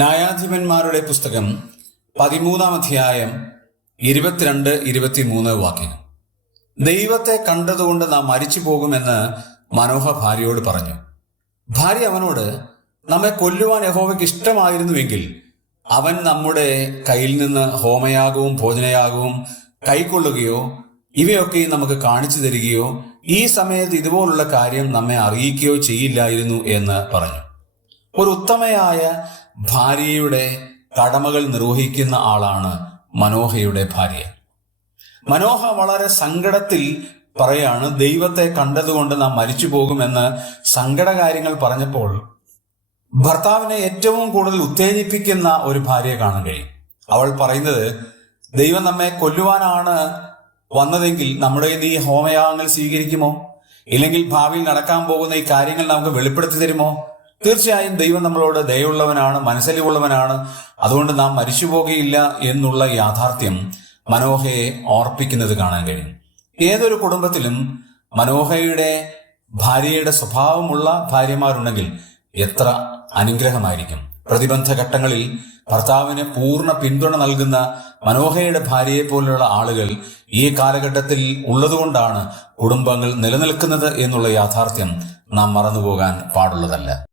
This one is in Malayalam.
ന്യായാധിപന്മാരുടെ പുസ്തകം 13-ാം അധ്യായം 22-23 വാക്യങ്ങൾ. ദൈവത്തെ കണ്ടതുകൊണ്ട് നാം മരിച്ചു പോകുമെന്ന് മനോഹ ഭാര്യയോട് പറഞ്ഞു. ഭാര്യ അവനോട്, നമ്മെ കൊല്ലുവാൻ യഹോവയ്ക്ക് ഇഷ്ടമായിരുന്നുവെങ്കിൽ അവൻ നമ്മുടെ കയ്യിൽ നിന്ന് ഹോമയാഗവും ഭോജനയാഗവും കൈക്കൊള്ളുകയോ ഇവയൊക്കെ നമുക്ക് കാണിച്ചു തരികയോ ഈ സമയത്ത് ഇതുപോലുള്ള കാര്യം നമ്മെ അറിയിക്കുകയോ ചെയ്യില്ലായിരുന്നു എന്ന് പറഞ്ഞു. ഒരു ഉത്തമയായ ഭാര്യയുടെ കടമകൾ നിർവഹിക്കുന്ന ആളാണ് മനോഹയുടെ ഭാര്യ. മനോഹ വളരെ സങ്കടത്തിൽ പറയാണ്, ദൈവത്തെ കണ്ടതുകൊണ്ട് നാം മരിച്ചു പോകുമെന്ന് സങ്കടകാര്യങ്ങൾ പറഞ്ഞപ്പോൾ ഭർത്താവിനെ ഏറ്റവും കൂടുതൽ ഉത്തേജിപ്പിക്കുന്ന ഒരു ഭാര്യയെ കാണാൻ കഴിയും. അവൾ പറയുന്നത്, ദൈവം നമ്മെ കൊല്ലുവാനാണ് വന്നതെങ്കിൽ നമ്മുടെ ഈ ഹോമയാഗങ്ങൾ സ്വീകരിക്കുമോ? ഇല്ലെങ്കിൽ ഭാവിയിൽ നടക്കാൻ പോകുന്ന ഈ കാര്യങ്ങൾ നമുക്ക് വെളിപ്പെടുത്തി തരുമോ? തീർച്ചയായും ദൈവം നമ്മളോട് ദയുള്ളവനാണ്, മനസ്സലിവുള്ളവനാണ്. അതുകൊണ്ട് നാം മരിച്ചു പോകുകയില്ല എന്നുള്ള യാഥാർത്ഥ്യം മനോഹയെ ഓർപ്പിക്കുന്നത് കാണാൻ കഴിയും. ഏതൊരു കുടുംബത്തിലും മനോഹയുടെ ഭാര്യയുടെ സ്വഭാവമുള്ള ഭാര്യമാരുണ്ടെങ്കിൽ എത്ര അനുഗ്രഹമായിരിക്കും. പ്രതിബന്ധ ഘട്ടങ്ങളിൽ ഭർത്താവിന് പൂർണ്ണ പിന്തുണ നൽകുന്ന മനോഹയുടെ ഭാര്യയെ പോലുള്ള ആളുകൾ ഈ കാലഘട്ടത്തിൽ ഉള്ളതുകൊണ്ടാണ് കുടുംബങ്ങൾ നിലനിൽക്കുന്നത് എന്നുള്ള യാഥാർത്ഥ്യം നാം മറന്നുപോകാൻ പാടുള്ളതല്ല.